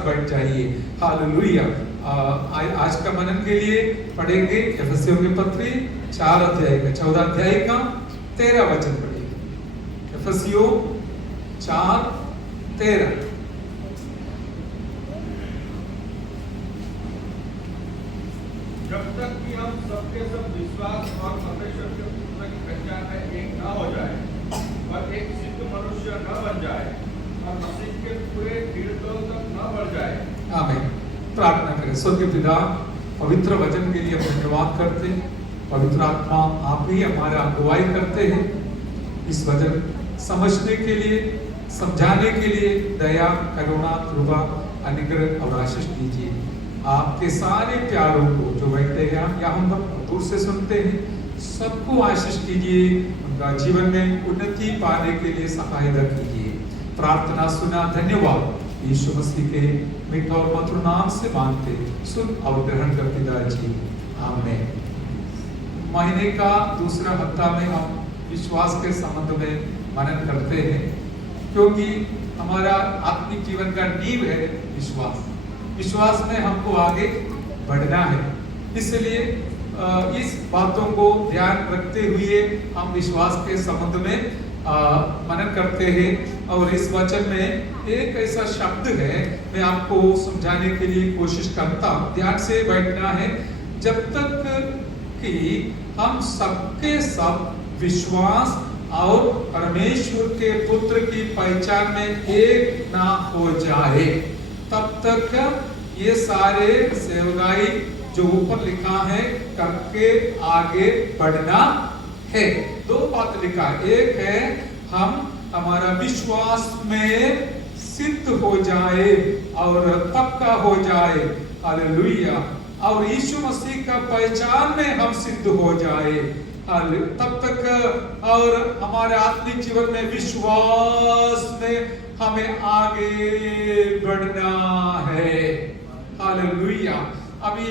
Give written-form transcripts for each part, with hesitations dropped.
साथ बैठ जाइए। हालेलुया। आज का मनन के लिए पढ़ेंगे एफेसियों के पत्री 4 अध्याय का 14 अध्याय का 13 वचन पढ़ेंगे। एफेसियों 4:13। जब तक कि हम सबके सब विश्वास और परमेश्वर के पुत्र की पहचान में एक न हो जाए और एक सिद्ध मनुष्य न बन जाए और मसीह के पूरे दृढ़ तक न बढ़ जाए। आमीन। प्रार्थना करें। स्वर्गीय पिता, पवित्र वचन के लिए धन्यवाद करते हैं। पवित्र आत्मा आप ही हमारा अगुवाई करते हैं। इस वचन समझने के लिए, समझाने के लिए दया, करुणा, कृपा, अनुग्रह और आशीष दीजिए। आपके सारे प्यारों को जो बैठे हैं या हम दूर से सुनते हैं, सबको आशीष कीजिए। उनका जीवन में उन्नति पाने के लिए सहायता कीजिए। प्रार्थना सुना, धन्यवाद। यीशु मसीह के मीठा और मधुर नाम से मांगते, सुन और ग्रहण कर पिताजी, आमीन। महीने का दूसरा हफ्ता में हम विश्वास के संबंध में मनन करते हैं, क्योंकि हमारा आत्मिक जीवन का नींव है विश्वास। विश्वास में हमको आगे बढ़ना है, इसलिए इस बातों को ध्यान रखते हुए हम विश्वास के संबंध में मनन करते हैं। और इस वचन में एक ऐसा शब्द है, मैं आपको समझाने के लिए कोशिश करता हूं। ध्यान से बैठना है। जब तक कि हम सबके सब विश्वास और परमेश्वर के पुत्र की पहचान में एक ना हो जाए, तब तक ये सारे सेवकाई जो ऊपर लिखा है करके आगे बढ़ना है। दो बात लिखा है, एक है हम हमारा विश्वास में सिद्ध हो जाए और पक्का हो जाए। हालेलुया। और यीशु मसीह का पहचान में हम सिद्ध हो जाए, तब तक और हमारे आत्मिक जीवन में विश्वास में हमें आगे बढ़ना है। हालेलुया। अभी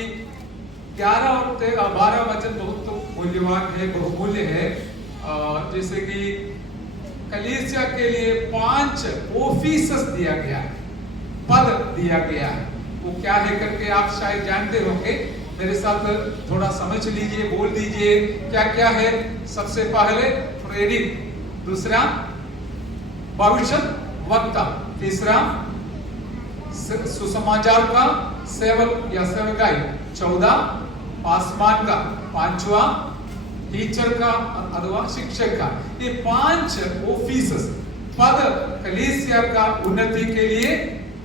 11 और 12 वचन बहुत मूल्यवान है, बहुमूल्य है। जैसे कि कलीसिया के लिए 5 ऑफिसर्स दिया गया है, पद दिया गया है। वो क्या है करके आप शायद जानते होंगे। मेरे साथ थोड़ा समझ लीजिए, बोल दीजिए क्या क्या है। सबसे पहले प्रेरित, दूसरा भविष्यद्वक्ता, तीसरा सुसमाचार का सेवक या सेवकाई, 14 पासवान का, 5वां टीचर का अथवा शिक्षक का। ये 5 ऑफिसर्स पद कलीसिया का उन्नति के लिए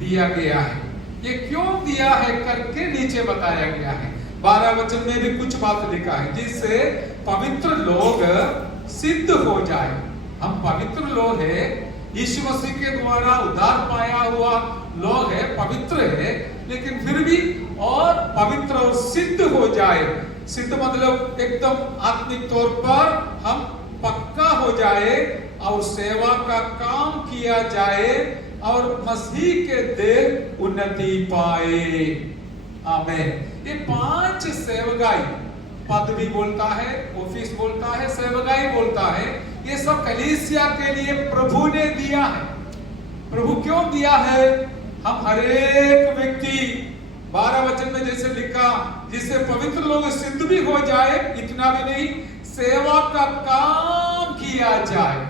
दिया गया है। ये क्यों दिया है करके नीचे बताया गया है। 12 वचन में भी कुछ बात लिखा है, जिससे पवित्र लोग सिद्ध हो जाए। हम पवित्र लोग है, यीशु मसीह के द्वारा उद्धार पाया हुआ लोग है, पवित्र है, लेकिन फिर भी और पवित्र और सिद्ध हो जाए। सिद्ध मतलब एकदम आत्मिक तौर पर हम पक्का हो जाए और सेवा का काम किया जाए और मसीह के देह उन्नति पाए। आमीन। ये 5 सेवकाई, पद भी बोलता है, ऑफिस बोलता है, सेवकाई बोलता है, ये सब कलीसिया के लिए प्रभु ने दिया है। प्रभु क्यों दिया है? हम हर एक व्यक्ति 12 वचन में जैसे लिखा, जिससे पवित्र लोग सिद्ध भी हो जाए, इतना भी नहीं, सेवा का काम किया जाए।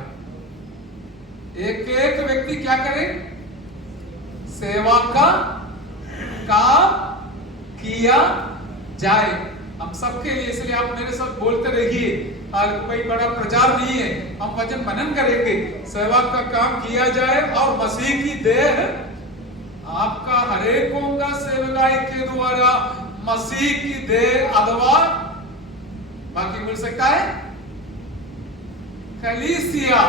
एक एक व्यक्ति क्या करे? सेवा का काम किया जाए हम सबके लिए। इसलिए आप मेरे साथ बोलते रहिए, कोई बड़ा प्रचार नहीं है, हम वचन मनन करेंगे। सेवा का काम किया जाए और मसीह की देह, आपका हरेकों का सेवकाई के द्वारा मसीह की देह अथवा बाकी मिल सकता है कलीसिया,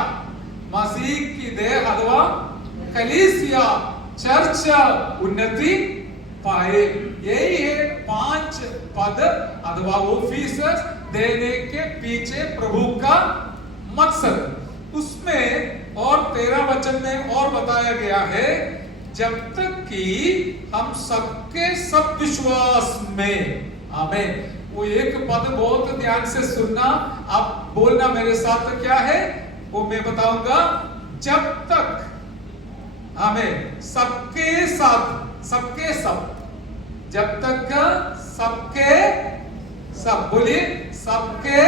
मसीह की देह अथवा कलीसिया, चर्च उन्नति पाए। यही है 5 पद अथवा ऑफिसर्स देने के पीछे प्रभु का मकसद। उसमें और 13 वचन में और बताया गया है, जब तक कि हम सबके सब विश्वास में। आमीन। वो एक पद बहुत ध्यान से सुनना, आप बोलना मेरे साथ क्या है वो मैं बताऊंगा। जब तक हमें सबके साथ सबके सब, जब तक सबके सब, बोलिए सबके,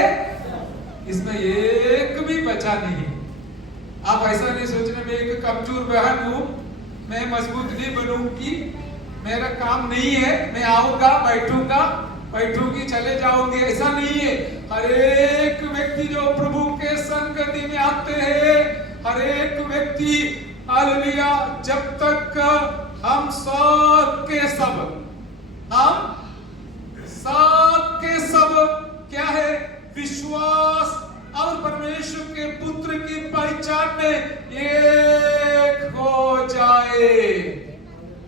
इसमें एक भी बचा नहीं। आप ऐसा नहीं सोचना मैं एक कमजोर बहन हूं, मैं मजबूत नहीं बनूंगी, मेरा काम नहीं है, मैं आऊंगा बैठूंगी चले जाऊंगी, ऐसा नहीं है। हर एक व्यक्ति जो प्रभु के संगति में आते हैं, हर एक व्यक्ति हालेलुया, जब तक हम सबके सब क्या है, विश्वास और परमेश्वर के पुत्र की पहचान में एक हो जाए।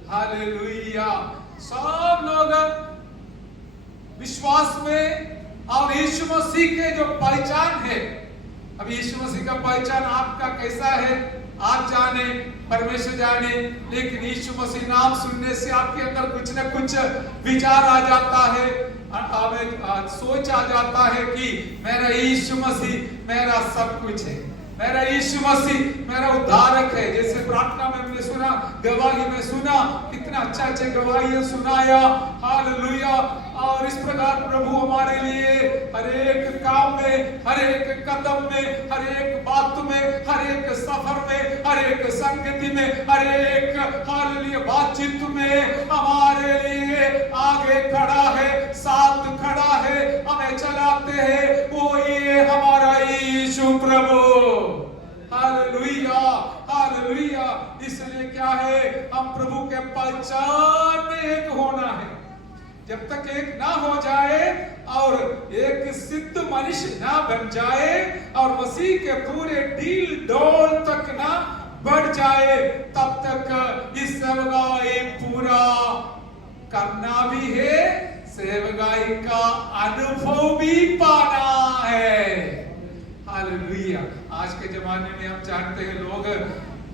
हालेलुया, सब लोग विश्वास में और यीशु मसीह के जो पहचान है, अब यीशु मसीह का पहचान आपका कैसा है आप जाने, परमेश्वर जाने, लेकिन यीशु मसीह नाम सुनने से आपके अंदर कुछ न कुछ विचार आ जाता है, सोच आ जाता है कि मेरा यीशु मसीह मेरा सब कुछ है, मेरा यीशु मसीह मेरा उद्धारक है। जैसे प्रार्थना में हमने सुना, गवाही में सुना, कितना अच्छे गवाही सुनाया, हालेलुया। और इस प्रकार प्रभु हमारे लिए हर एक काम में, हर एक कदम में, हर एक बात में, हर एक सफर में, हर एक संगति में, हर एक हालेलुया बातचीत में हमारे लिए आगे खड़ा है, साथ खड़ा है, हमें चलाते हैं, वो ये हमारा यीशु प्रभु। Hallelujah, hallelujah. इसलिए क्या है, हम प्रभु के पहचान में एक होना है। जब तक एक ना हो जाए और एक सिद्ध मनुष्य ना बन जाए और मसीह के पूरे डील डोल तक ना बढ़ जाए, तब तक इस सेवकाई पूरा करना भी है, सेवकाई का अनुभव भी पाना है। हालेलुया। आज के जमाने में हम जानते हैं लोग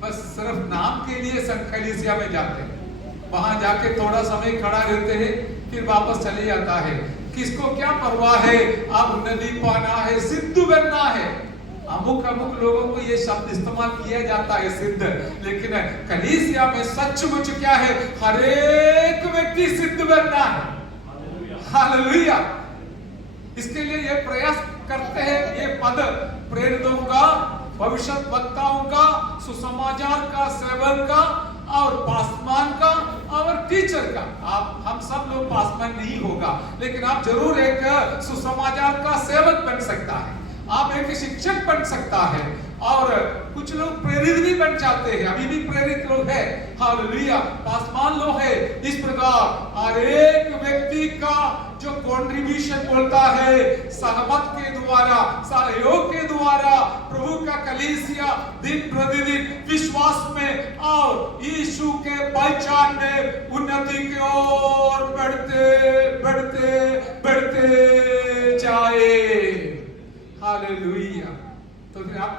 बस सिर्फ नाम के लिए कलीसिया में जाते हैं, वहां जाके थोड़ा समय खड़ा रहते हैं, फिर वापस चले जाता है। किसको क्या परवाह है, अब उन्नति पाना है, सिद्ध बनना है। अमुक लोगों को ये शब्द इस्तेमाल किया जाता है सिद्ध, लेकिन कलीसिया में सचमुच क्या है, हर एक व्यक्ति सिद्ध बनना है। हालेलुया। इसके लिए ये प्रयास करते हैं, ये पद प्रेरितों का, भविष्यद्वक्ताओं का, सुसमाचार का, सेवक का और पासमान का और टीचर का। आप हम सब लोग पासमान नहीं होगा, लेकिन आप जरूर एक सुसमाचार का सेवक बन सकता है, आप एक शिक्षक बन सकता है, और कुछ लोग प्रेरित भी बन जाते हैं, अभी भी प्रेरित लोग हैं। हालेलुया, पासमान लोग है। इस प्रकार हर एक व्यक्ति का जो कंट्रीब्यूशन बोलता है, सहमत के द्वारा, सहयोग के द्वारा प्रभु का कलीसिया दिन प्रतिदिन विश्वास में और यीशु के पहचान में उन्नति की ओर बढ़ते जाए। हालेलुया। तो फिर आप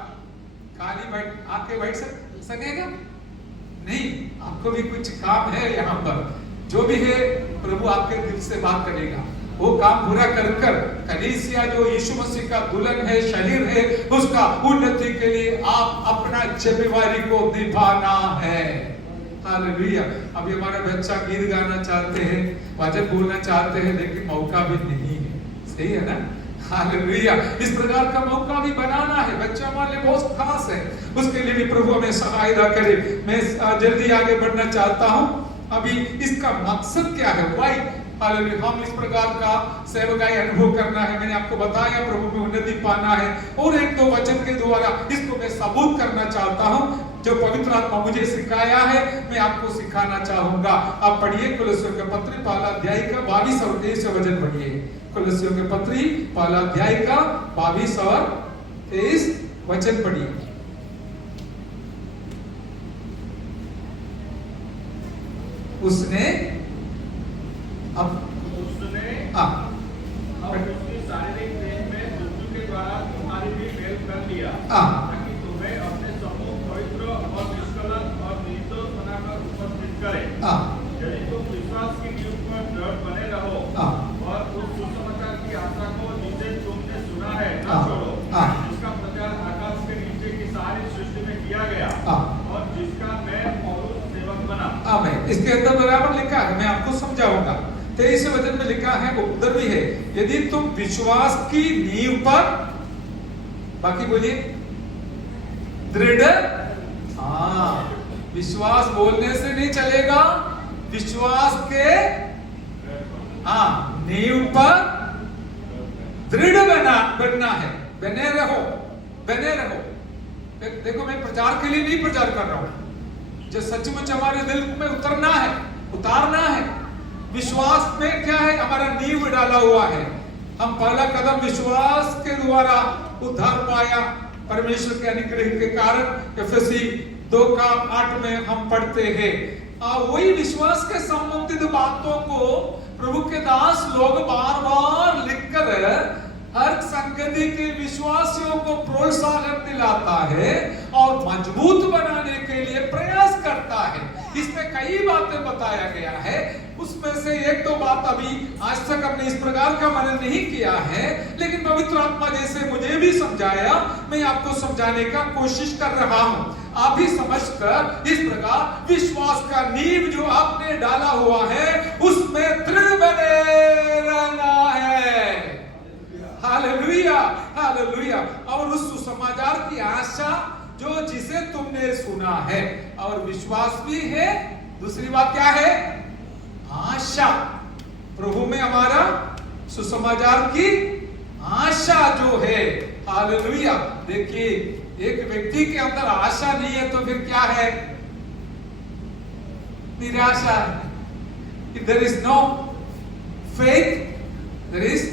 खाली आके बैठ सकेगा नहीं, आपको भी कुछ काम है यहाँ पर। जो भी है प्रभु आपके दिल से बात करेगा, वो काम पूरा कर कलीसिया जो यीशु मसीह का दुल्हन है, शरीर है, उसका उन्नति के लिए आप अपना जिम्मेवारी को निभाना है। हालेलुया। अभी हमारा बच्चा गीत गाना चाहते हैं, वचन बोलना चाहते हैं, लेकिन मौका भी नहीं है। सही है ना? हालेलुया। इस प्रकार का मौका भी बनाना है, बच्चा हमारे लिए बहुत खास है, उसके लिए भी प्रभु हमें सहायता करे। मैं जल्दी आगे बढ़ना चाहता हूँ। अभी इसका मकसद क्या है, वाई हालेलुया, हम इस प्रकार का सेवकाई अनुभव करना है। मैंने आपको बताया प्रभु में उन्नति पाना है, और एक दो वचन के द्वारा इसको मैं सबूत करना चाहता हूँ। जो पवित्र आत्मा मुझे सिखाया है, मैं आपको सिखाना चाहूंगा। आप पढ़िए कुलस्सियों के पत्री पहला अध्याय का 22 और 23 वचन पढ़िए। कुलस्सियों के पत्री पहला अध्याय का 22 और 23 वचन पढ़िए। उसने उसकी शारीरिक देह में मृत्यु के द्वारा तुम्हारी भी मेल कर लिया, ताकि तुम्हें अपने सम्मुख पवित्र और निष्कलंक और निर्दोष बनाकर उपस्थित करे। यदि तुम विश्वास की नींव पर दृढ़ बने रहो और उस सुसमाचार की आशा को जिसे तुमने सुना है न छोड़ो, जिसका प्रचार आकाश के नीचे की सारी सृष्टि में किया गया और जिसका मैं पौलुस सेवक बना। आमीन। इसके अंदर बराबर 23 वचन में लिखा है, वो उधर भी है, यदि तुम विश्वास की नींव पर, बाकी बोलिए, दृढ़, विश्वास बोलने से नहीं चलेगा, विश्वास के नींव पर दृढ़ बनना है, बने रहो। देखो, मैं प्रचार के लिए नहीं प्रचार कर रहा हूं, जो सचमुच हमारे दिल में उतारना है। विश्वास में क्या है, हमारा नींव डाला हुआ है। हम पहला कदम विश्वास के द्वारा उद्धार पाया परमेश्वर के अनुग्रह के कारण। एफएसी 2:8 में हम पढ़ते हैं, वही विश्वास के संबंधित बातों को प्रभु के दास लोग बार बार लिखकर हर संगति के विश्वासियों को प्रोत्साहन दिलाता है और मजबूत बनाने के लिए प्रयास करता है। इसमें कई बातें बताया गया है, उसमें से एक दो बात अभी आज तक हमने इस प्रकार का मनन नहीं किया है, लेकिन पवित्र आत्मा जैसे मुझे भी समझाया, मैं आपको समझाने का कोशिश कर रहा हूं। आप भी समझकर इस प्रकार विश्वास का नींव जो आपने डाला हुआ है उसमें दृढ़ बने रहना है। Hallelujah, hallelujah. और उस सुसमाचार की आशा जो जिसे तुमने सुना है, और विश्वास भी है। दूसरी बात क्या है, आशा। प्रभु में हमारा सुसमाचार की आशा जो है, हालेलुया। देखिए, एक व्यक्ति के अंदर आशा नहीं है तो फिर क्या है, निराशा। If there is no faith, there is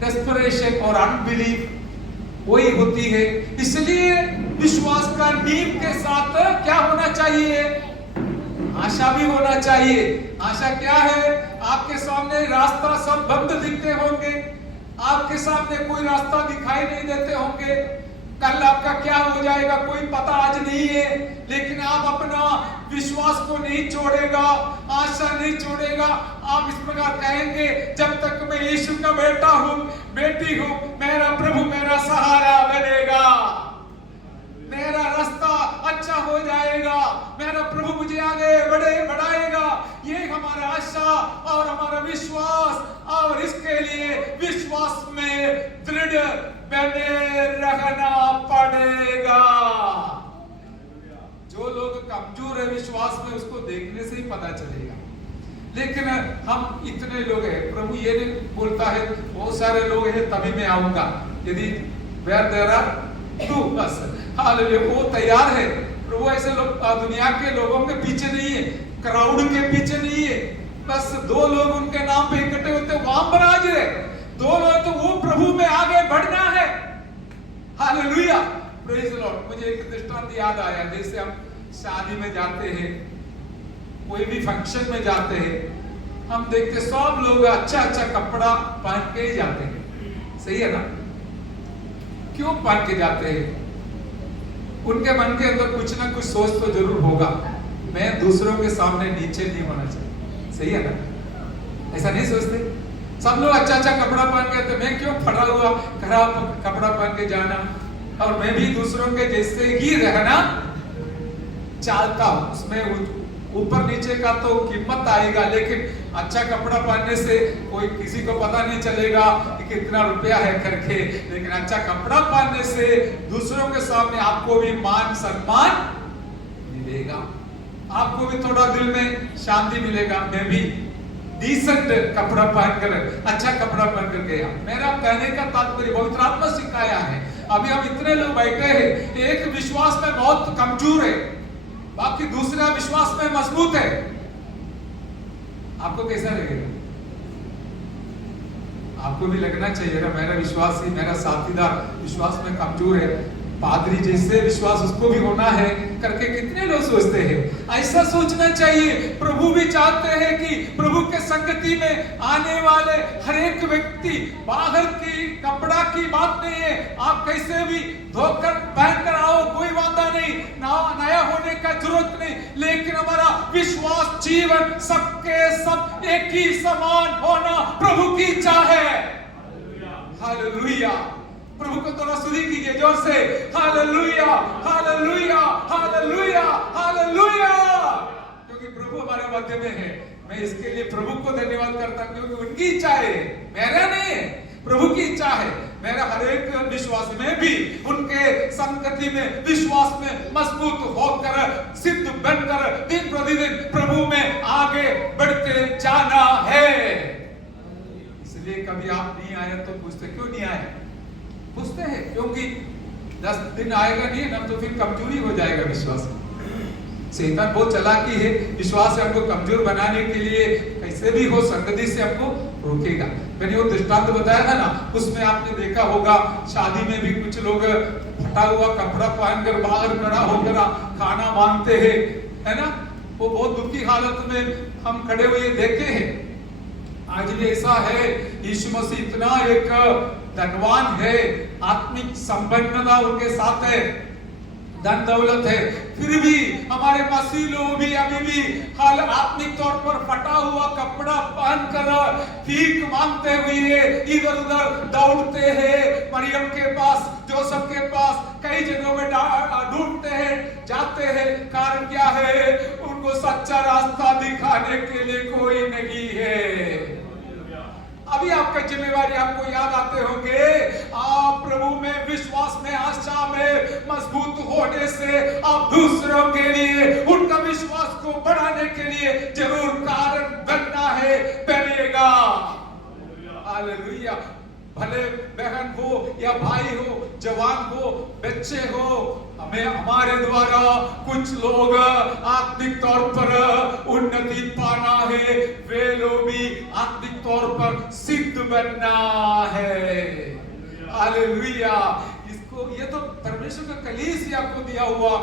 desperation और unbelief, वही होती है। इसलिए विश्वास का नींव के साथ क्या होना चाहिए, आशा भी होना चाहिए। आशा क्या है, आपके सामने रास्ता सब बंद दिखते होंगे, आपके सामने कोई रास्ता दिखाई नहीं देते होंगे, कल आपका क्या हो जाएगा कोई पता आज नहीं है, लेकिन आप अपना विश्वास को नहीं छोड़ेगा, आशा नहीं छोड़ेगा। आप इस प्रकार कहेंगे, जब तक मैं यीशु का बेटा हूं, बेटी हूं, मेरा प्रभु मेरा सहारा बनेगा, मेरा रास्ता अच्छा हो जाएगा, मेरा प्रभु मुझे आगे बढ़ाएगा। ये हमारा आशा और हमारा विश्वास, और इसके लिए विश्वास में दृढ़ बने रहना पड़ेगा। जो लोग कमजोर है विश्वास में, उसको देखने से ही पता चलेगा। लेकिन हम इतने लोग हैं, प्रभु ये नहीं बोलता है बहुत सारे लोग हैं तभी मैं आऊंगा, यदि where there are two बस, हालेलुया, वो तैयार है। प्रभु ऐसे लोग दुनिया के लोगों के पीछे नहीं है, क्राउड के पीछे नहीं है। बस दो लोग उनके नाम पे इकट्ठे होते, वहां पर आज है दो लोग, तो वो प्रभु में आगे बढ़ना है। Hallelujah, praise the Lord. मुझे एक दृष्टांत याद आया, जैसे हम शादी में जाते हैं, कोई भी फंक्शन में जाते हैं, हम देखते सब लोग अच्छा कपड़ा पहन के ही जाते हैं, सही है ना? क्यों पहन के जाते हैं? उनके मन के अंदर कुछ ना कुछ सोच तो जरूर होगा, मैं दूसरों के सामने नीचे नहीं होना चाहिए, सही है ना? ऐसा नहीं सोचते? सब लोग अच्छा कपड़ा पहन के आते, मैं क्यों फटा हुआ खराब कपड़ा पहन के जाना, और मैं भी दूसरों के जैसे ही रहना चाहता हूं। उसमें ऊपर नीचे का तो कीमत आएगा, लेकिन अच्छा कपड़ा पहनने से कोई किसी को पता नहीं चलेगा कि कितना रुपया है करके, लेकिन अच्छा कपड़ा पहनने से दूसरों के सामने आपको भी मान सम्मान मिलेगा, आपको भी थोड़ा दिल में शांति मिलेगा। मैं भी डिसेंट कपड़ा पहनकर, अच्छा कपड़ा पहनकर गया। मेरा कहने का तात्पर्य पवित्र आत्मा सिखाया है। अभी हम इतने लोग बैठे हैं, एक विश्वास में बहुत कमजोर है, बाकी दूसरा विश्वास में मजबूत है। आपको कैसा लगेगा? आपको भी लगना चाहिए ना, मेरा विश्वास ही, मेरा साथीदार विश्वास में कमजोर है, पादरी जैसे विश्वास उसको भी होना है करके कितने लोग सोचते हैं। ऐसा सोचना चाहिए। प्रभु भी चाहते हैं कि प्रभु के संगति में आने वाले हर एक व्यक्ति, बाहर की कपड़ा की बात नहीं है, आप कैसे भी धोकर पहनकर आओ, कोई वादा नहीं, नया होने का जरूरत नहीं, लेकिन हमारा विश्वास जीवन सबके सब एक ही समान होना प्रभु की इच्छा है। हालेलुया, प्रभु को थोड़ा स्तुति कीजिए जोर से, हालेलुया, हालेलुया, हालेलुया, हालेलुया, क्योंकि प्रभु हमारे मध्य में है। मैं इसके लिए प्रभु को धन्यवाद करता हूं, क्योंकि उनकी इच्छा है, मेरा नहीं है, प्रभु की इच्छा है। मेरा हर एक विश्वास में भी उनके संगति में, विश्वास में मजबूत होकर, सिद्ध बनकर दिन प्रतिदिन प्रभु में आगे बढ़ते जाना है। इसलिए कभी आप नहीं आए तो पूछते क्यों नहीं आए, पूछते हैं क्योंकि 10 दिन आएगा नहीं ना तो फिर कमजोरी हो जाएगा विश्वास। शैतान बहुत चालाकी है, विश्वास से हमको कमजोर बनाने के लिए कैसे भी हो संगति से हमको रोकेगा। मैंने वो दृष्टांत बताया था ना, उसमें आपने देखा होगा शादी में भी कुछ लोग फटा हुआ कपड़ा पहनकर बाहर खड़ा होकर खाना मांगते हैं, है ना। वो बहुत दुखी हालत में हम खड़े हुए देखे हैं। आज भी ऐसा है, यीशु मसीह इतना एक धनवान है, आत्मिक संपन्नता उनके साथ है, धन दौलत है, फिर भी हमारे मसीह लोग भी अभी भी हाल आत्मिक तौर पर फटा हुआ कपड़ा पहनकर भीख मांगते हुए इधर उधर दौड़ते हैं, मरियम के पास, जोसेफ के पास, कई जगहों में ढूंढते हैं, जाते हैं। कारण क्या है? उनको सच्चा रास्ता दिखाने के लिए कोई नहीं है। अभी आपका जिम्मेवारी आपको याद आते होंगे, आप प्रभु में, विश्वास में, आशा में मजबूत होने से आप दूसरों के लिए, उनका विश्वास को बढ़ाने के लिए जरूर कारण बनना है, बनेगा। हालेलुया। भले बहन हो या भाई हो, जवान हो, बच्चे हो, हमें हमारे द्वारा कुछ लोग आत्मिक तौर पर उन्नति पाना है, वे लोग भी आत्मिक तौर पर सिद्ध बनना है। हालेलुया। इसको, ये तो परमेश्वर का कलीसिया को दिया हुआ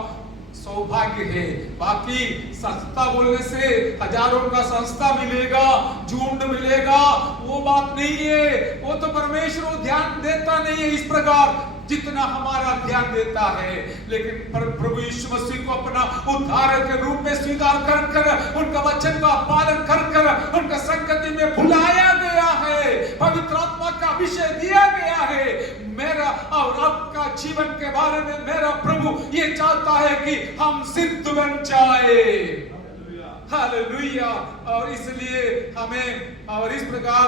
सौभाग्य है। बाकी संस्था बोलने से हजारों का संस्था मिलेगा, झुंड मिलेगा, वो बात नहीं है। वो तो परमेश्वर ध्यान देता नहीं है इस प्रकार जितना हमारा ध्यान देता है। लेकिन प्रभु यीशु मसीह को अपना उद्धारक के रूप में स्वीकार कर उनका वचन का पालन कर उनका संगति में बुलाया गया है, पवित्र आत्मा का अभिषेक दिया गया है। मेरा और आपका जीवन के बारे में मेरा प्रभु ये चाहता है कि हम सिद्ध बन जाए। हालेलुया। और इसलिए हमें और इस प्रकार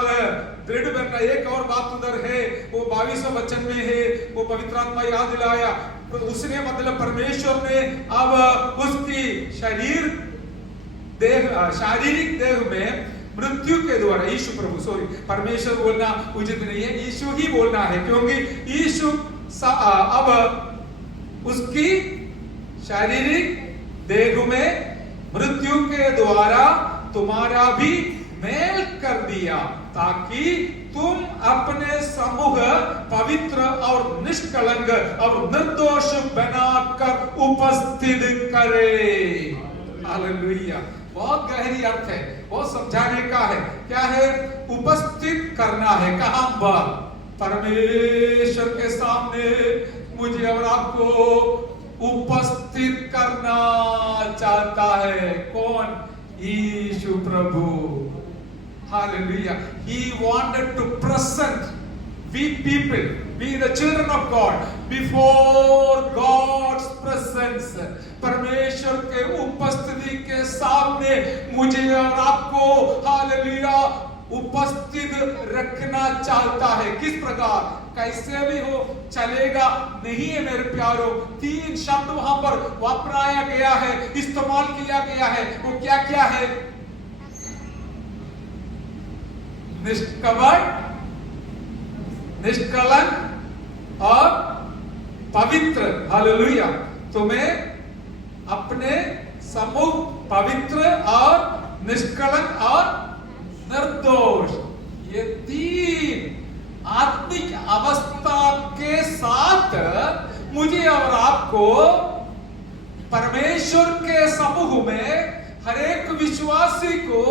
दृढ़ बनना। एक और बात उधर है, वो 22वें वचन में है, वो पवित्र आत्मा याद दिलाया। तो उसने मतलब परमेश्वर ने अब उसकी शारीरिक देह में मृत्यु के द्वारा, यीशु प्रभु, सॉरी परमेश्वर बोलना उचित नहीं है, यीशु ही बोलना है, क्योंकि यीशु अब उसकी शारीरिक देह में मृत्यु के द्वारा तुम्हारा भी मेल कर दिया, ताकि तुम अपने समूह पवित्र और निष्कलंक और निर्दोष बनाकर उपस्थित करे। हालेलुया। बहुत गहरी अर्थ है, बहुत समझाने का है। क्या है? उपस्थित करना है। कहां पर? परमेश्वर के सामने मुझे और आपको उपस्थित करना चाहता है। कौन? यीशु प्रभु। Hallelujah. He wanted to present we people, we the children of God, before God's presence. परमेश्वर के उपस्थिति के सामने मुझे और आपको, हालेलुया, उपस्थित रखना चाहता है। किस प्रकार? कैसे भी हो चलेगा नहीं है मेरे प्यारो। 3 शब्द वहां पर वापराया गया है, इस्तेमाल किया गया है। वो क्या क्या है? निष्कपट, निष्कलंक और पवित्र। हालेलुया। तुम्हें अपने समूह पवित्र और निष्कलंक और निर्दोष, ये 3 आत्मिक अवस्था के साथ मुझे और आपको परमेश्वर के समूह में हर एक विश्वासी को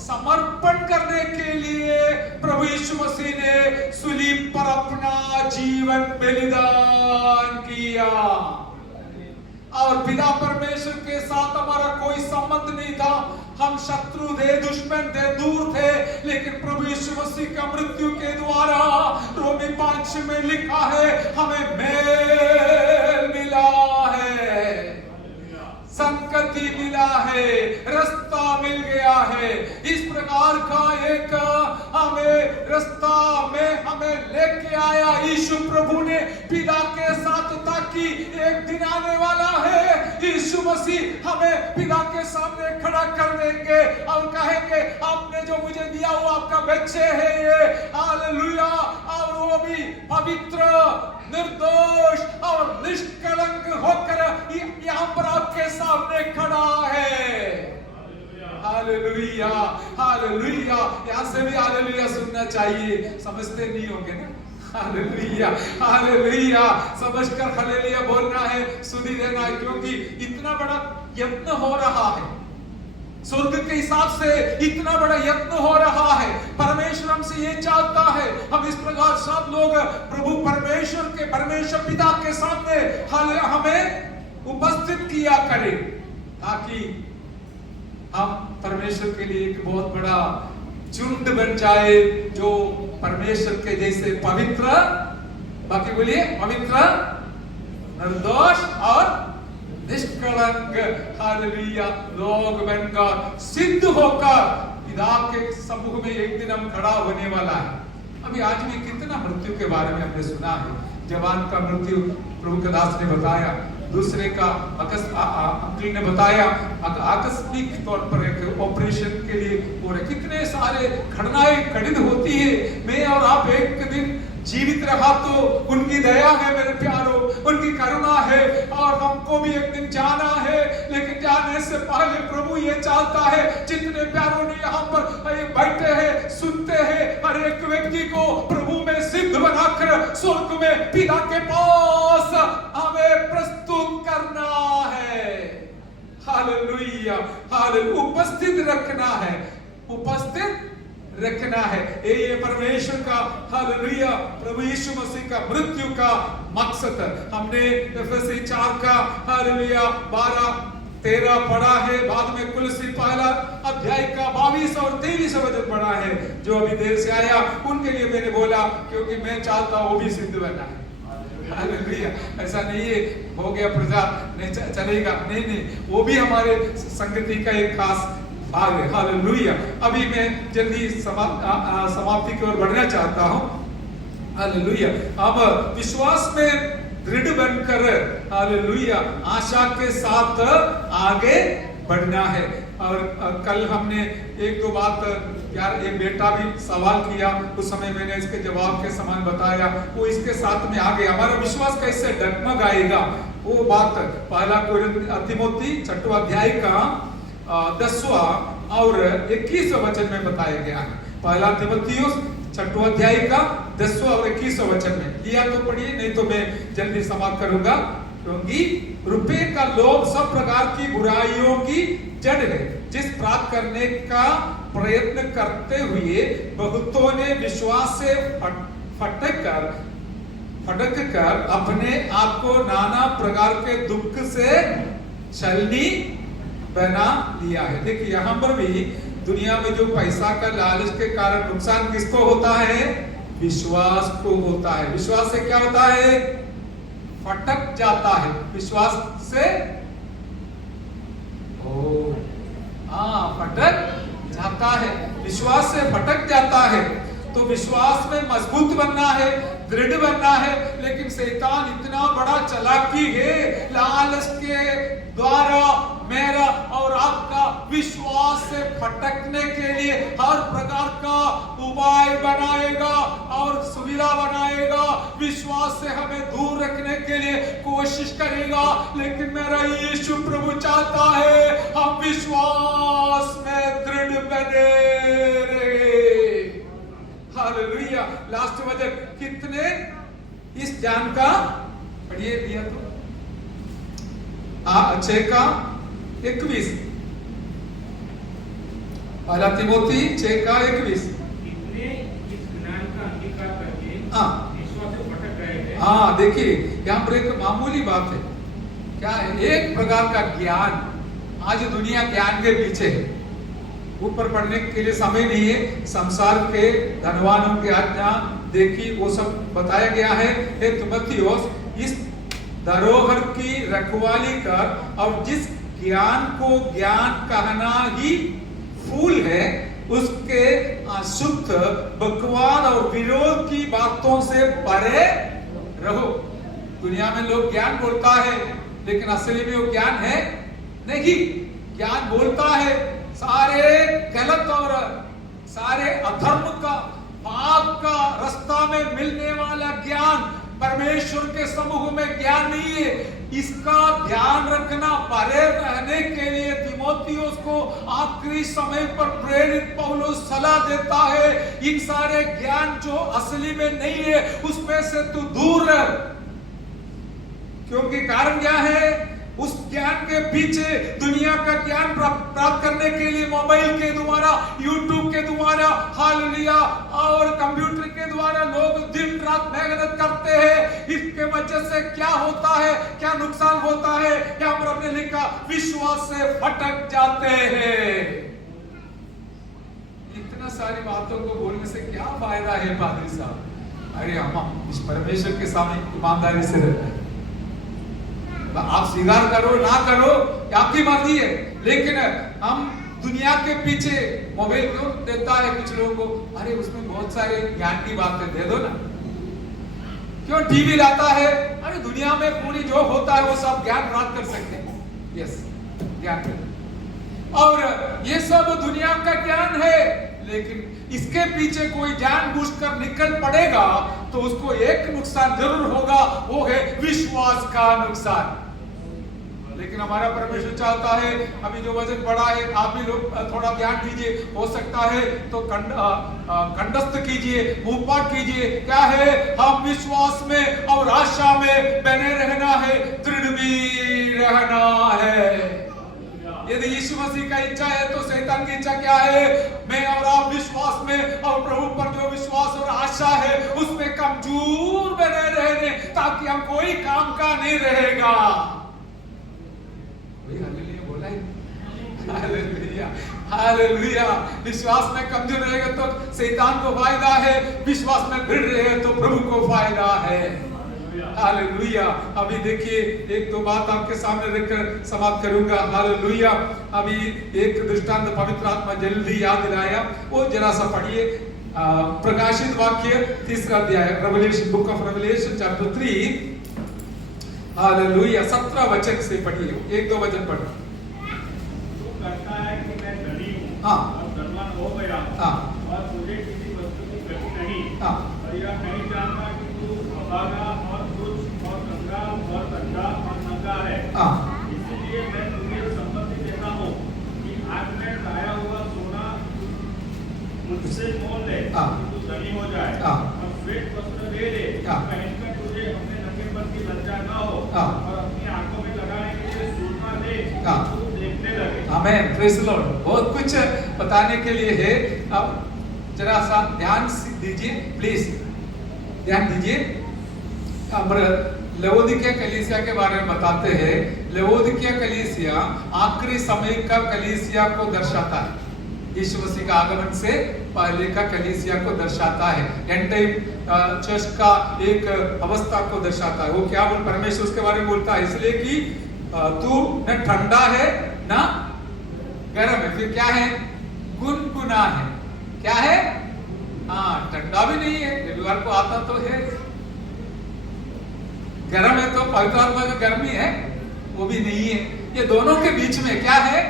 समर्पण करने के लिए प्रभु यीशु मसीह ने सूलीब पर अपना जीवन बलिदान किया। और पिता परमेश्वर के साथ हमारा कोई संबंध नहीं था, हम शत्रु थे, दुश्मन थे, दूर थे। लेकिन प्रभु यीशु मसीह का मृत्यु के द्वारा, रोमी 5 में लिखा है, हमें मेल मिला है, संगति मिला है, रास्ता रास्ता मिल गया है। इस प्रकार का एक हमें रास्ता में हमें लेके आया यीशु प्रभु ने पिता के साथ, ताकि एक दिन आने वाला है यीशु मसीह हमें पिता के सामने खड़ा कर देंगे और कहेंगे आपने जो मुझे दिया वो आपका बच्चे है ये, हालेलुया। और वो भी पवित्र, निर्दोष और निष्कलंक होकर यहाँ पर आपके सामने खड़ा है। Hallelujah, hallelujah. यहाँ से भी हालेलुया सुनना चाहिए, समझते नहीं होंगे ना। हालेलुया, हालेलुया समझकर हालेलुया बोलना है, सुधी देना है, क्योंकि इतना बड़ा यत्न हो रहा है, स्वर्ग के हिसाब से इतना बड़ा यत्न हो रहा है। परमेश्वर हमसे ये चाहता है हम इस प्रकार सब लोग प्रभु परमेश्वर पिता के सामने हमें उपस्थित किया करें, ताकि हम परमेश्वर के लिए एक बहुत बड़ा झुंड बन जाए जो परमेश्वर के जैसे पवित्र, बाकी बोलिए पवित्र, निर्दोष और निष्कलंक हालेलुया लोग बनकर सिद्ध होकर पिता के समूह में एक दिन हम खड़ा होने वाला है। अभी आज भी कितना मृत्यु के बारे में हमने सुना है। जवान का मृत्यु प्रभु के दास ने बताया, दूसरे का अंकल ने बताया आकस्मिक तौर पर एक ऑपरेशन के लिए, और कितने सारे घटनाएं घटित होती है। मैं और आप एक दिन जीवित रहा तो उनकी दया है मेरे प्यारो, उनकी करुणा है, और हमको भी एक दिन जाना है। लेकिन जाने से पहले प्रभु ये चाहता है जितने प्यारों ने यहाँ पर बैठे हैं, सुनते हैं, हर एक व्यक्ति को प्रभु में सिद्ध बनाकर स्वर्ग में पिता के पास हमें प्रस्तुत करना है। हालेलुया, हालेलुया उपस्थित रखना है, उपस्थित रखना है। ये परमेश्वर का हालेलुया प्रभु यीशु मसीह का मृत्यु का मकसद हमने एफएससी 4 का हालेलुया 12-13 पढ़ा है। बाद में कुलसी पहला अध्याय का 22 और 23 वचन पढ़ा है। जो अभी देर से आया उनके लिए मैंने बोला, क्योंकि मैं चाहता हूं वो भी सिद्ध बनना है। हालेलुया, ऐसा नहीं है हो गया प्रजा नहीं चलेगा, नहीं, वो भी हमारे संगति का एक खास भाग है। हालेलुया। अभी मैं जल्दी समाप्ति की ओर बढ़ना चाहता हूं। हालेलुया। अब विश्वास में दृढ़ बनकर हालेलुया आशा के साथ आगे बढ़ना है। और कल हमने एक दो बात, यार एक बेटा भी सवाल किया, उस समय मैंने इसके जवाब के समान बताया, वो इसके साथ में आ गया। हमारा विश्वास कैसे डगमगाएगा वो बात पहला तिमोथी 6 अध्याय का 10वां और 21वां वचन में बताया गया है। पहला तिमोथियुस 6 अध्याय का 10वां और 21वां वचन में लिया तो पढ़िए, नहीं तो मैं जल्दी समाप्त करूंगा। क्योंकि रुपए का लोभ सब प्रकार की बुराइयों की जड़ है, जिस प्राप्त करने का प्रयत्न करते हुए बहुतों ने विश्वास से फटक कर अपने आप को नाना प्रकार के दुख से छलनी बना लिया है। देखिए यहाँ पर भी दुनिया में जो पैसा का लालच के कारण नुकसान किसको होता है? विश्वास को होता है। विश्वास से क्या होता है? फटक जाता है। विश्वास से फटक जाता है, विश्वास से फटक जाता है। तो विश्वास में मजबूत बनना है, दृढ़ बनना है। लेकिन शैतान इतना बड़ा चालाकी है, लालच के द्वारा मेरा और आपका विश्वास से फटकने के लिए हर प्रकार का उपाय बनाएगा और सुविधा बनाएगा। विश्वास से हमें दूर रखने के लिए कोशिश करेगा। लेकिन मेरा यीशु प्रभु चाहता है हम विश्वास में दृढ़ बने रहे। हालेलुया। लास्ट वचन कितने इस ज्ञान का पढ़िए दिया तो 6 का 21, पहला तिमोथी 6 का 21। कितने इस ज्ञान का अंगीकार करके विश्वास से भटक गए हैं। देखिए यहाँ पर एक मामूली बात है। क्या है? एक प्रकार का ज्ञान। आज दुनिया ज्ञान के पीछे है, ऊपर पढ़ने के लिए समय नहीं है। संसार के धनवानों की आज्ञा देखी, वो सब बताया गया है। हे तिमोथियुस, इस धरोहर की रखवाली कर और जिस ज्ञान को ज्ञान कहना ही फूल है, उसके अशुद्ध बकवाद और विरोध की बातों से परे रहो। दुनिया में लोग ज्ञान बोलता है, लेकिन असली में वो ज्ञान है नहीं। ज्ञान बोलता है सारे गलत और सारे अधर्म का, पाप का रास्ता में मिलने वाला ज्ञान परमेश्वर के समूह में ज्ञान नहीं है। इसका ध्यान रखना, परे रहने के लिए तीमुथियुस को आखिरी समय पर प्रेरित पौलुस सलाह देता है, इन सारे ज्ञान जो असली में नहीं है उसमें से तू दूर रह। क्योंकि कारण क्या है? उस ज्ञान के पीछे दुनिया का ज्ञान प्राप्त करने के लिए मोबाइल के द्वारा, यूट्यूब के द्वारा, हालेलुया, और कंप्यूटर के द्वारा लोग दिन रात मेहनत करते हैं। इसके वजह से क्या होता है, क्या नुकसान होता है? यहाँ पर हमने लिखा, विश्वास से भटक जाते हैं। इतना सारी बातों को बोलने से क्या फायदा है पादरी साहब? अरे हम इस परमेश्वर के सामने ईमानदारी से रहते हैं। आप स्वीकार करो ना करो आपकी मर्जी है, लेकिन हम दुनिया के पीछे मोबाइल क्यों देता है कुछ लोगों को? अरे उसमें बहुत सारे ज्ञान की बातें दे दो ना। क्यों टीवी लाता है? अरे दुनिया में पूरी जो होता है वो सब ज्ञान प्राप्त कर सकते हैं। यस, ज्ञान कर, और ये सब दुनिया का ज्ञान है, लेकिन इसके पीछे कोई जानबूझकर निकल पड़ेगा तो उसको एक नुकसान जरूर होगा, वो है विश्वास का नुकसान। लेकिन हमारा परमेश्वर चाहता है, अभी जो वजन बढ़ा है आप भी लोग थोड़ा ध्यान दीजिए, हो सकता है तो कंठस्थ कीजिए, मुंहपाठ कीजिए। क्या है? हम विश्वास में और आशा में बने रहना है, दृढ़ भी रहना है। यदि यीशु मसीह का इच्छा है तो शैतान की इच्छा क्या है? मैं और आप विश्वास में और प्रभु पर जो विश्वास और आशा है उसमें कमजोर बने रहने, ताकि हम कोई काम का नहीं रहेगा। हालेलुया बोला ही, हालेलुया, हालेलुया। विश्वास में कमजोर रहेगा तो शैतान को फायदा है, विश्वास में दृढ़ रहे तो प्रभु को फायदा है। हालेलुया। अभी देखिए एक दो बात आपके सामने रखकर समाप्त करूंगा। हालेलुया। अभी एक दृष्टांत पवित्र आत्मा जल्दी याद दिलाया, वो जरा सा पढ़िए। प्रकाशित वाक्य 3 अध्याय, revelation, book of revelation chapter 3, hallelujah, 17 वचन से पढ़िए। एक दो वचन पढ़ना। तू कहता है कि मैं धनी हूँ, हाँ, और धनवान हो गया, हाँ, और तुझे किसी वस्तु की कमी नहीं, हाँ, और यह नहीं जानता कि तू अभागा और तुच्छ और कंगाल और कंधा और नंगा है। हाँ, इसलिए मैं तुझे संपत्ति देता हूँ कि आग में लाया हुआ सोना मुझसे मोल ले, हाँ, तू धनी हो जाए, हाँ, और श्वेत वस्त्र ले ले, हाँ, पहनकर तुझे अपने नंगेपन की लज्जा न हो, हाँ, और अपनी आंखों में लगाने के लिए सुरमा ले, हाँ, तू देखने लगे। आमेन, प्रेज द लॉर्ड। बहुत कुछ बताने के लिए है। अब जरा सा ध्यान दीजिए, प्लीज ध्यान दीजिए। अब लवोदिकिया कलीसिया के बारे में बताते हैं। लवोदिकिया कलीसिया आखिरी समय का कलीसिया को दर्शाता है, यीशु मसीह का आगमन से पहले का कलीसिया को दर्शाता है, एंड टाइम चर्च का एक अवस्था को दर्शाता है। वो क्या बोल, परमेश्वर उसके बारे में बोलता है, इसलिए कि तू न ठंडा है ना गर्म है, फिर क्या है? गुनगुना है। क्या है? हाँ, ठंडा भी नहीं है, रविवार को आता तो है। गर्म है तो पवित्र आत्मा का गर्मी है, वो भी नहीं है। ये दोनों के बीच में क्या है?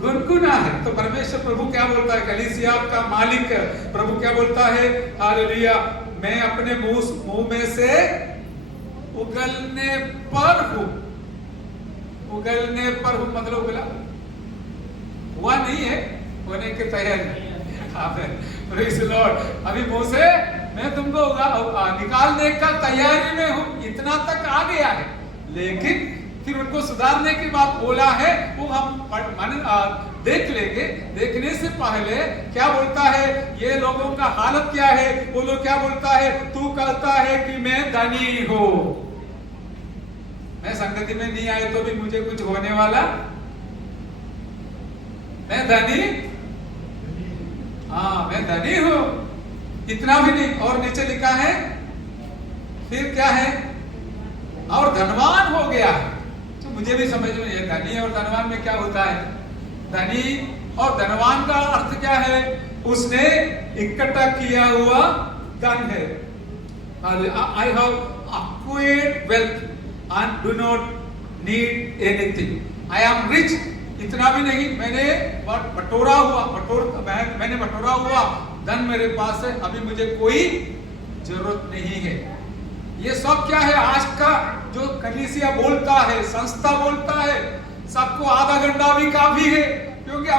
गुनगुना है। तो परमेश्वर प्रभु क्या बोलता है? कलीसिया का मालिक प्रभु क्या बोलता है? हालेलुया, मैं अपने मुंह में से उगलने पर हूं। उगलने पर हूं मतलब उगला हुआ नहीं है, होने के तैयारी। आमीन, प्रेज द लॉर्ड। अभी मुंह से मैं तुमको निकालने का तैयारी में हूं, इतना तक आ गया है। लेकिन फिर उनको सुधारने की बात बोला है, वो हम देख लेंगे। देखने से पहले क्या बोलता है? ये लोगों का हालत क्या है? वो लोग क्या बोलता है? तू कहता है कि मैं धनी हूं, मैं संगति में नहीं आए तो भी मुझे कुछ होने वाला, मैं धनी, हाँ मैं धनी हूं, इतना भी नहीं। और नीचे लिखा है फिर क्या है? और धनवान हो गया है। तो मुझे भी समझ में ये धनी और धनवान में क्या होता है। धनी और धनवान का अर्थ क्या है? उसने इकट्ठा किया हुआ धन है। I have acquired wealth and do not need anything. I am rich. इतना भी नहीं, मैंने बटोरा हुआ धन मेरे पास है, अभी मुझे कोई जरूरत नहीं है। ये सब क्या है? आज का जो कलीसिया बोलता है, संस्था बोलता है, सबको आधा घंटा भी काफी है, क्योंकि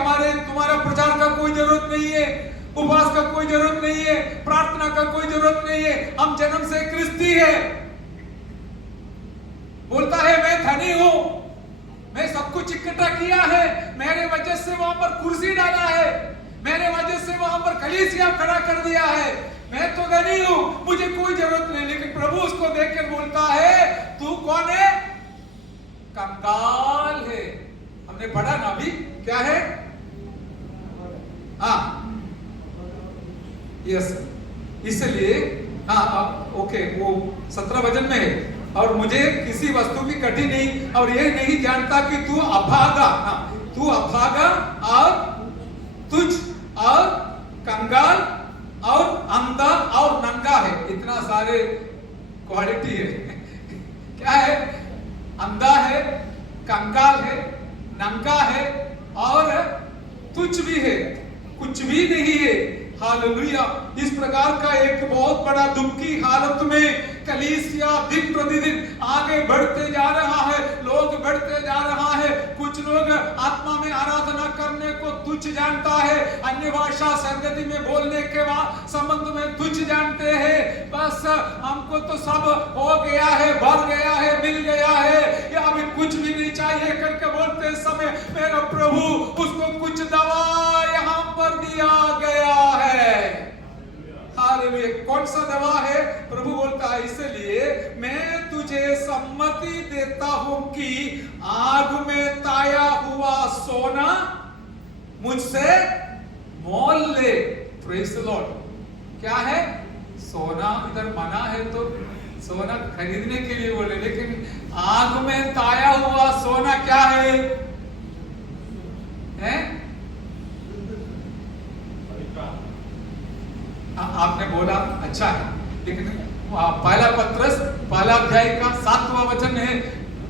तुम्हारा प्रचार का कोई जरूरत नहीं है, उपवास का कोई जरूरत नहीं है, प्रार्थना का कोई जरूरत नहीं है, हम जन्म से क्रिस्ती है। बोलता है मैं धनी हूं, मैं सब कुछ इकट्ठा किया है, मेरे वजह से वहां पर कुर्सी डाला है, मेरे वजह से वहां पर कलीसिया खड़ा कर दिया है, मैं तो धनी हूं, मुझे कोई जरूरत नहीं। लेकिन प्रभु उसको देखकर बोलता है तू कौन है? कंगाल है। हमने पढ़ा ना अभी, क्या है? हाँ, यस, इसलिए ओके, वो 17 वचन में है। और मुझे किसी वस्तु की कटी नहीं, और ये नहीं जानता कि तू अभागा और तुझ और कंगाल और अंधा और नंगा है। इतना सारे क्वालिटी है। क्या है? अंधा है, कंगाल है, नंगा है और तुच्छ भी है, कुछ भी नहीं है। हालेलुया। इस प्रकार का एक बहुत बड़ा दुख की हालत में कलीसिया दिन प्रतिदिन आगे बढ़ते जा रहा है, लोग बढ़ते जा रहा है। कुछ लोग आत्मा में आराधना करने को तुच्छ जानता है, अन्य भाषा संगति में बोलने के बाद संबंध में तुच्छ जानते हैं। बस हमको तो सब हो गया है, भर गया है, मिल गया है, या अभी कुछ भी नहीं चाहिए करके बोलते समय मेरा प्रभु उसको कुछ दवा यहाँ पर दिया गया है। हालेलुया। कौन सा दवा है? प्रभु बोलता है इसलिए मैं तुझे सम्मति देता हूं कि आग में ताया हुआ सोना मुझसे मोल ले। Praise the Lord. क्या है? सोना इधर मना है तो सोना खरीदने के लिए बोले, लेकिन आग में ताया हुआ सोना क्या है? आपने बोला अच्छा है, लेकिन पहला पत्रस पहला अध्याय का 7वां वचन है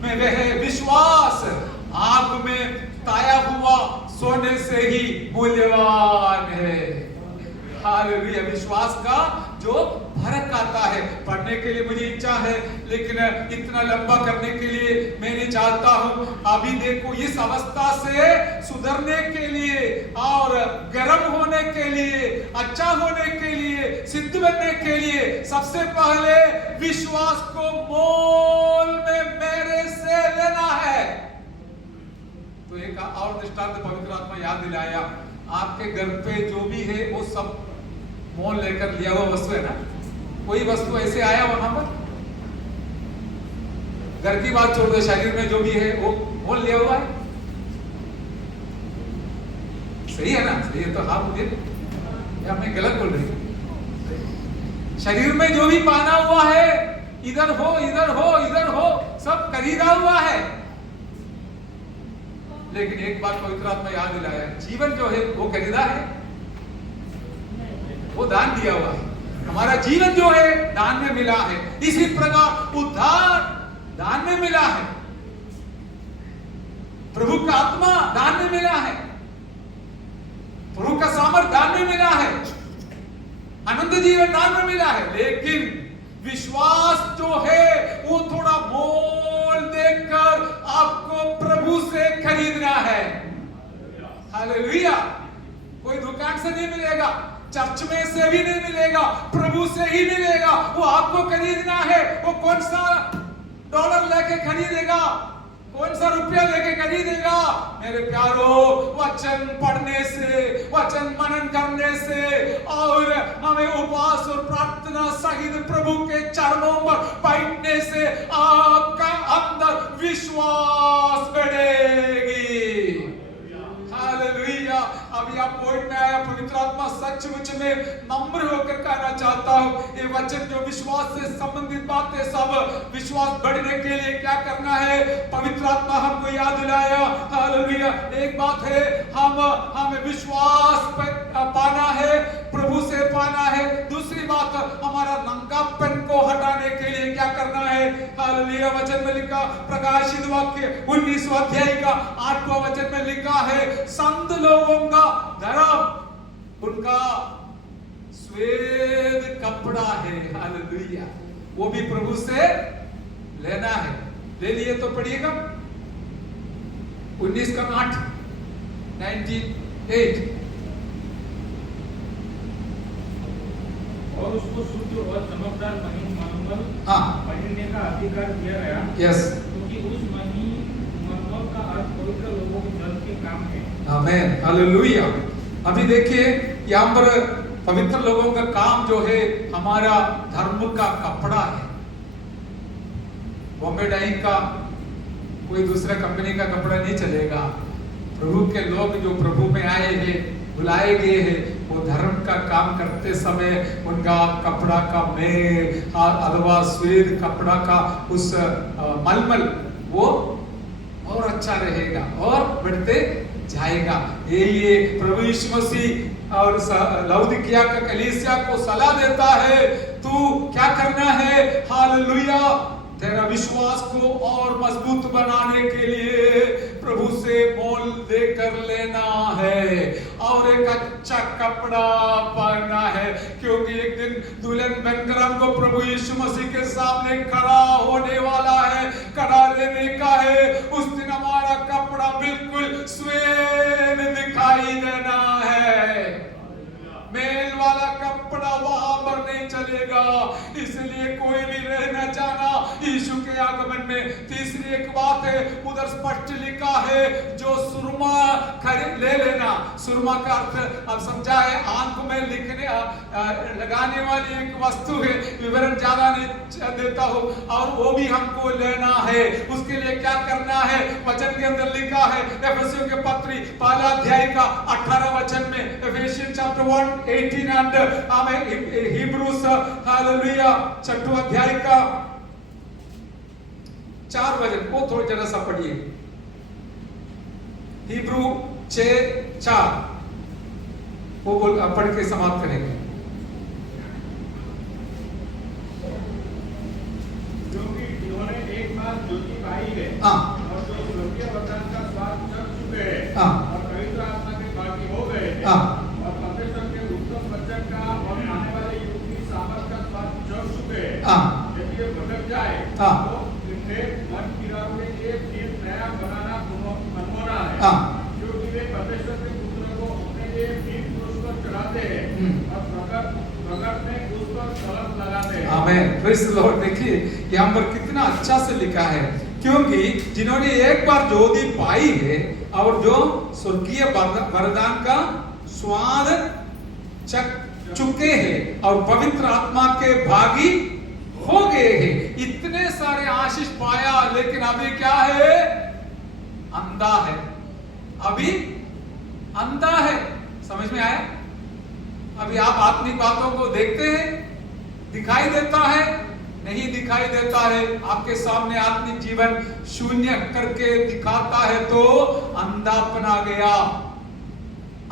में वह है विश्वास आग में ताया हुआ सोने से ही मूल्यवान है। हालेलुया। विश्वास का जो फर्क आता है। पढ़ने के लिए मुझे इच्छा है, लेकिन इतना लंबा करने के लिए मैं नहीं चाहता हूं। अभी देखो, इस अवस्था से सुधरने के लिए और गर्म होने के लिए, अच्छा होने के लिए, सिद्ध बनने के लिए सबसे पहले विश्वास को मोल में मेरे से लेना है। तो एक और दृष्टांत पवित्र आत्मा याद दिलाया। आपके घर पे जो भी है वो सब मोल लेकर लिया हुआ वस्तु है ना। कोई वस्तु ऐसे आया वहां पर, घर की बात छोड़ दो, शरीर में जो भी है वो मोल लिया हुआ है। सही है ना? सही है तो हाँ बोलिए, या मैं गलत बोल रही? शरीर में जो भी पाना हुआ है, इधर हो इधर हो इधर हो, सब खरीदा हुआ है। लेकिन एक बात पवित्र आत्मा याद दिलाया, जीवन जो है वो खरीदा है, वो दान दिया हुआ है। हमारा जीवन जो है दान में मिला है। इसी प्रकार उद्धार दान में मिला है, प्रभु का आत्मा दान में मिला है, प्रभु का सामर्थ दान में मिला है, अनंत जीवन दान में मिला है। लेकिन विश्वास जो है वो थोड़ा मोल देकर आपको प्रभु से खरीदना है। हालेलुया। कोई दुकान से नहीं मिलेगा, चर्च में से भी नहीं मिलेगा, प्रभु से ही मिलेगा। वो आपको खरीदना है। वो कौन सा डॉलर लेके खरीदेगा, कौन सा रुपया लेके खरीदेगा? मेरे प्यारो, वचन पढ़ने से, वचन मनन करने से और हमें उपवास और प्रार्थना सहित प्रभु के चरणों पर बैठने से आपका अंदर विश्वास बढ़ेगी। हालेलुया। अभी आप पॉइंट में आया, पवित्र आत्मा सचमुच में नम्र होकर कहना चाहता हूँ, ये वचन जो विश्वास से संबंधित बात है, सब विश्वास बढ़ने के लिए क्या करना है? पवित्र आत्मा हमको याद दिलाया, हालेलुया। एक बात है, हमें विश्वास पाना है, प्रभु से पाना है। दूसरी बात, हमारा नंगापन को हटाने के लिए क्या करना है? हालेलुया। वचन में लिखा, प्रकाशित वाक्य 19वां अध्याय का 8वां वचन में लिखा है, संत लोगों का धर्म उनका श्वेत कपड़ा है। हालेलुया। वो भी प्रभु से लेना है। ले लिए तो पढ़िएगा 19 का 8 98 और उसको शुद्ध और चमकदार मणिमल पहनने का अधिकार दिया गया। यस, क्योंकि उस मणिमल का अर्थ पवित्र लोगों के जल के काम है। आमेन, हालेलुया। अभी देखिए यहाँ पर पवित्र लोगों का काम जो है, हमारा धर्म का कपड़ा है। बॉम्बे डाइंग का कोई दूसरा कंपनी का कपड़ा नहीं चलेगा। प्रभु के लोग जो प्रभु में आए हैं, बुलाए गए हैं, वो धर्म का काम करते समय उनका कपड़ा का मेल अथवा श्वेत कपड़ा का उस मलमल वो और अच्छा रहेगा और बढ़ते जाएगा। ये प्रभु यीशु मसीह और लौदीकिया का कलीसिया को सलाह देता है, तू क्या करना है? हालेलुया। तेरा विश्वास को और मजबूत बनाने के लिए प्रभु से मोल देकर लेना है और एक अच्छा कपड़ा पहनना है, क्योंकि एक दिन दुल्हन बनकर को प्रभु यीशु मसीह के सामने खड़ा होने वाला है, खड़ा रहने का है। उस दिन हमारा कपड़ा बिल्कुल श्वेत दिखाई देना है। मेल वाला कपड़ा वहां पर नहीं चलेगा। इसलिए कोई भी रहना चाहना यीशु के आगमन में। तीसरी एक बात है, उधर स्पष्ट लिखा है, जो सुरमा खरीद ले लेना। सुरमा का अर्थ अब समझा है, आंख में लिखने लगाने वाली एक वस्तु है। विवरण ज्यादा नहीं देता हूं, और वो भी हमको लेना है। उसके लिए क्या करना है? वचन के अंदर लिखा है, एफेसियों के पत्री 1 अध्याय का 18 वचन में, एफेसियंस चैप्टर 1:18 and Hebrews हालेलुया 6 अध्याय का 4 वचन, वो थोड़ा जरा सा पढ़िए। हिब्रू 6:4 वो पढ़ के समाप्त करेंगे। क्योंकि जिन्होंने एक बार ज्योति पाई है और जो स्वर्गीय वरदान का स्वाद चख चुके हैं और पवित्र आत्मा के भागी हो गए हैं और परमेश्वर के उत्तम वचन का और आने वाले युग की सामर्थ का स्वाद चख चुके हैं, यदि ये भटक जाए तो इन्हें मन फिराव के लिए फिर नया बनाना मनमोना है, क्योंकि वे परमेश्वर के पुत्र को अपने लिए फिर क्रूस पर चढ़ाते हैं और प्रकट में उस पर कलम लगाते हैं। आमीन, प्रेज़ द लॉर्ड। देखिए यहाँ पर कितना अच्छा से लिखा है, क्योंकि जिन्होंने एक बार ज्योति पाई है और जो स्वर्गीय वरदान का स्वाद चख चुके हैं और पवित्र आत्मा के भागी हो गए हैं। इतने सारे आशीष पाया, लेकिन अभी क्या है? अंधा है। अभी अंधा है। समझ में आया? अभी आप आत्मिक बातों को देखते हैं, दिखाई देता है? नहीं दिखाई देता है। आपके सामने आत्मिक जीवन शून्य करके दिखाता है तो अंधापन आ गया,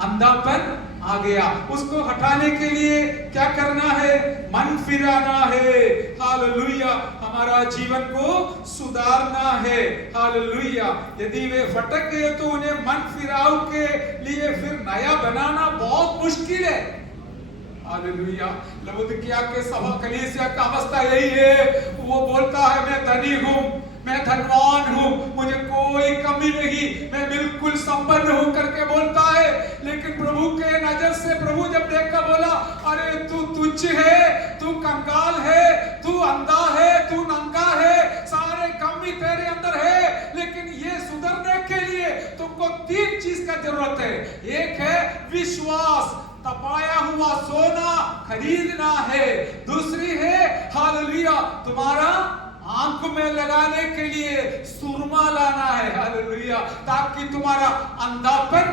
अंधापन आ गया। उसको हटाने के लिए क्या करना है? मन फिराना है। हालेलुया। हमारा जीवन को सुधारना है। हालेलुया। यदि वे भटक गए तो उन्हें मन फिराव के लिए फिर नया बनाना बहुत मुश्किल है। हालेलुया। लवोदिकिया के सभा कलीसिया का अवस्था यही है। वो बोलता है, मैं धनी हूं, मैं धनवान हूं, मुझे कोई कमी नहीं, मैं बिल्कुल संपन्न हूं करके बोलता है। लेकिन प्रभु के नजर से प्रभु जब देखकर बोला, अरे तू तुच्छ है, तू कंगाल है, तू अंधा है, तू नंगा है, सारे कमी तेरे अंदर है, लेकिन ये सुधरने के लिए तुमको 3 चीज का जरूरत है। एक है विश्वास, तपाया हुआ सोना खरीदना है। दूसरी है हालेलुया, तुम्हारा आंख में लगाने के लिए सुरमा लाना है। हालेलुया, ताकि तुम्हारा अंधापन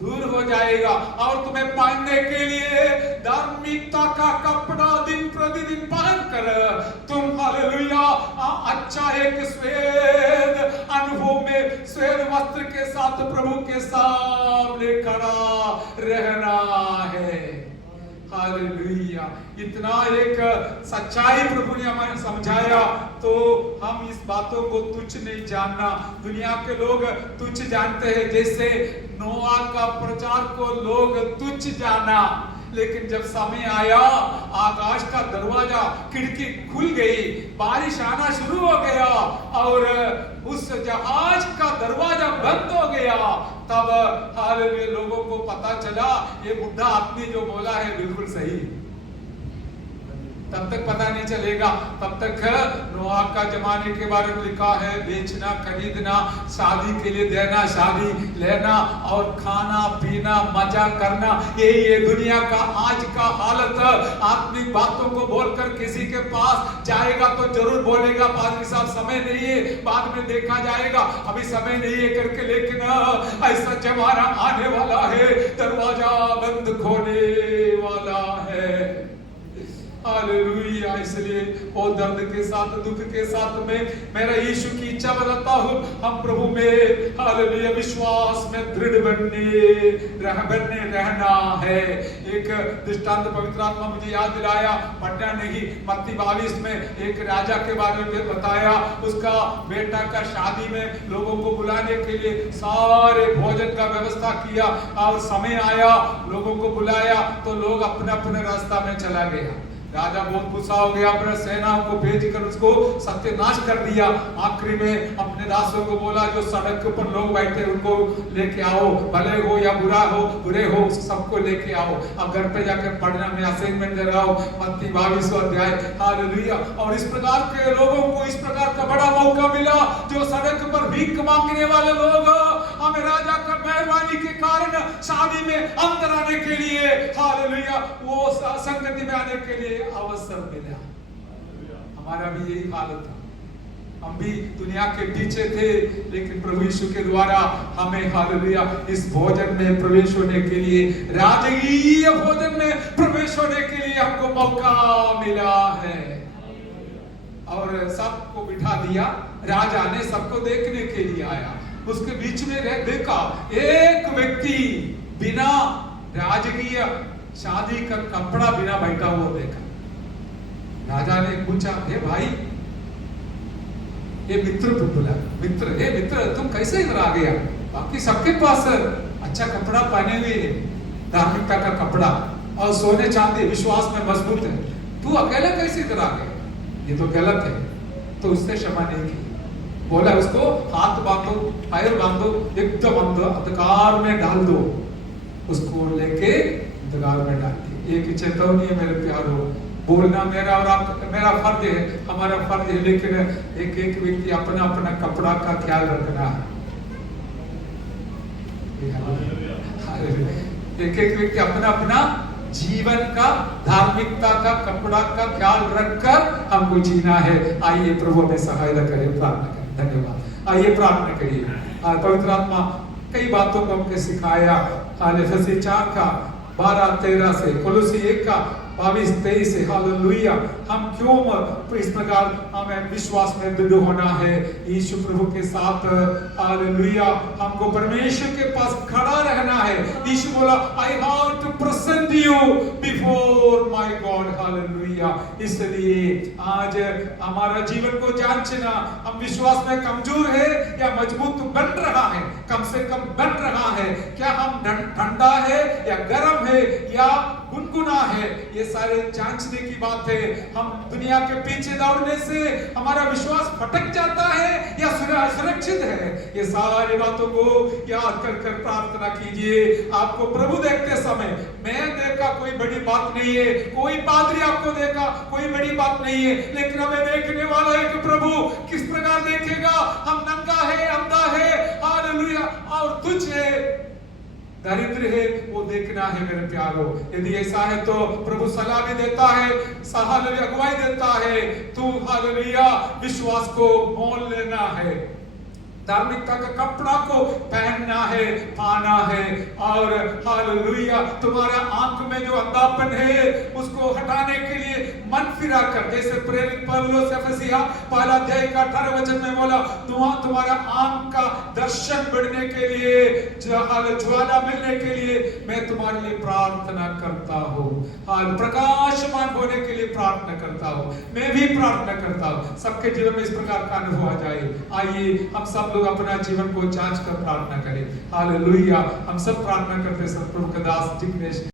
दूर हो हो जाएगा और तुम्हें पहनने के लिए धार्मिकता का कपड़ा दिन प्रतिदिन पहन कर तुम हालेलुया अच्छा एक श्वेत अनुभव में श्वेत वस्त्र के साथ प्रभु के सामने खड़ा रहना है। हालेलुया, इतना एक सच्चाई प्रभु ने हमें समझाया तो हम इस बातों को तुच्छ नहीं जानना। दुनिया के लोग तुच्छ जानते हैं, जैसे नोआ का प्रचार को लोग तुच्छ जाना, लेकिन जब समय आया आकाश का दरवाजा खिड़की खुल गई, बारिश आना शुरू हो गया और उस जहाज का दरवाजा बंद हो गया, तब हालेलुया लोगों को पता चला ये बुढ़ा आदमी जो बोला है बिल्कुल सही। तब तक पता नहीं चलेगा, तब तक नोआ का जमाने के बारे में लिखा है, बेचना खरीदना, शादी के लिए देना, शादी लेना और खाना पीना मजा करना, यही है दुनिया का आज का हालत। आत्मिक बातों को बोलकर किसी के पास जाएगा तो जरूर बोलेगा पादरी साहब समय नहीं है, बाद में देखा जाएगा, अभी समय नहीं है करके, लेकिन ऐसा जमाना आने वाला है, दरवाजा बंद होने वाला है। हालेलुया, इसलिए वो दर्द के साथ दुख के साथ में मेरा यीशु की इच्छा बताता हूँ, हम प्रभु में हालेलुया विश्वास में दृढ़ बनने रहना है। एक दृष्टांत पवित्र आत्मा मुझे याद दिलाया, पढ़ना नहीं, मत्ती 22 में एक राजा के बारे में बताया, उसका बेटा का शादी में लोगों को बुलाने के लिए सारे भोजन का व्यवस्था किया और समय आया लोगों को बुलाया तो लोग अपने अपने रास्ता में चला गया। राजा बहुत गुस्सा हो गया, अपने सेनाओं को भेजकर उसको सत्यानाश कर दिया। आखिरी में अपने दासों को बोला जो सड़क के ऊपर लोग बैठे उनको लेके आओ, भले हो या बुरे हो सबको लेके आओ। अब घर पे जाकर पढ़ना, में असाइनमेंट दे रहा हूं मत्ती 22 अध्याय। हालेलुया, और इस प्रकार के लोगों को इस प्रकार का बड़ा मौका मिला जो सड़क पर भीख मांगने वाले लोग हमें राजा का मेहरबानी के कारण शादी में अंदर आने के लिए, हालेलुया, वो संगति में आने के लिए अवसर मिला। हमारा भी यही हालत था, हम भी दुनिया के पीछे थे, लेकिन प्रभु यीशु के द्वारा हमें हालेलुया इस भोजन में प्रवेश होने के लिए, राजकीय भोजन में प्रवेश होने के लिए हमको मौका मिला है। और सबको बिठा दिया, राजा ने सबको देखने के लिए आया, उसके बीच में देखा एक व्यक्ति बिना राजकीय शादी का कपड़ा बिना बैठा हुआ देखा। राजा ने पूछा, हे भाई, ये मित्र बुला, मित्र तुम कैसे इधर आ गया? बाकी सबके पास अच्छा कपड़ा पहने हुए, धार्मिकता का कपड़ा और सोने चांदी विश्वास में मजबूत है, तू अकेला कैसे इधर आ गया? ये तो गलत है। तो उसने क्षमा नहीं की, बोला उसको हाथ बांधो, पैर बांधो, एकदम अंधकार में डाल दो, उसको लेके अंधकार में डाल दी। एक चेतावनी है मेरे प्यारो, बोलना मेरा और मेरा फर्ज है, हमारा फर्ज है, लेकिन एक एक व्यक्ति अपना अपना कपड़ा का ख्याल रखना है। एक एक व्यक्ति अपना अपना जीवन का धार्मिकता का कपड़ा का ख्याल रखकर हमको जीना है। आइए प्रभु हमें सहायता करें, प्रार्थना करें। धन्यवाद। आइए प्रार्थना करिए। पवित्र आत्मा कई बातों को हमने सिखाया। एफएसी 4 का 12-13 से, कोलोसी 1 का 22-23 से। हालेलुया, हम क्यों इस प्रकार हमें विश्वास में दृढ़ होना है यीशु प्रभु के साथ। हालेलुया, हमको परमेश्वर के पास खड़ा रहना है। यीशु बोला, I have to present you before my God. Hallelujah, इसलिए आज हमारा जीवन को जांचना, हम विश्वास में कमजोर है या मजबूत बन रहा है, कम से कम बन रहा है, क्या हम ठंडा है या गर्म है या गुनगुना है, ये सारे जांचने की बात है। हम दुनिया के पीछे दौड़ने से हमारा विश्वास फटक जाता है या सुरक्षित है, ये सारी बातों को याद कर कर प्रार्थना कीजिए। आपको प्रभु देखते समय, मैं देखा कोई बड़ी बात नहीं है, कोई पादरी आपको देखा कोई बड़ी बात नहीं है, लेकिन हमें देखने वाला एक प्रभु किस प्रकार देखेगा। हम नंगा है, अंधा है, हालेलुया, और तुझ है, दरिद्र है, वो देखना है मेरे प्यारो। यदि ऐसा है तो प्रभु सलाह भी देता है, हालेलुया अगुवाई देता है, तू हालेलुया विश्वास को मोल लेना है, धार्मिकता का कपड़ा को पहनना है, पाना है। और हालेलुया, तुम्हारा आंख में जो अंधापन है उसको हटाने के लिए मन फिरा कर, जैसे प्रेरित पौलुस एफेसिया पहला अध्याय का 18 वचन में बोला, तुम्हारा आंख का दर्शन बढ़ने के लिए, ज्वाला मिलने के लिए मैं तुम्हारे लिए प्रार्थना करता हूँ। हाल प्रकाशमान होने के लिए प्रार्थना करता हूँ। मैं भी प्रार्थना करता हूँ सबके जीवन में इस प्रकार का अनुभव आ जाए। आइए हम सब लोग अपना जीवन को जांच कर प्रार्थना करें। हालेलुया, हम सब प्रार्थना करते हैं। सतप्रभु का दास जिग्नेश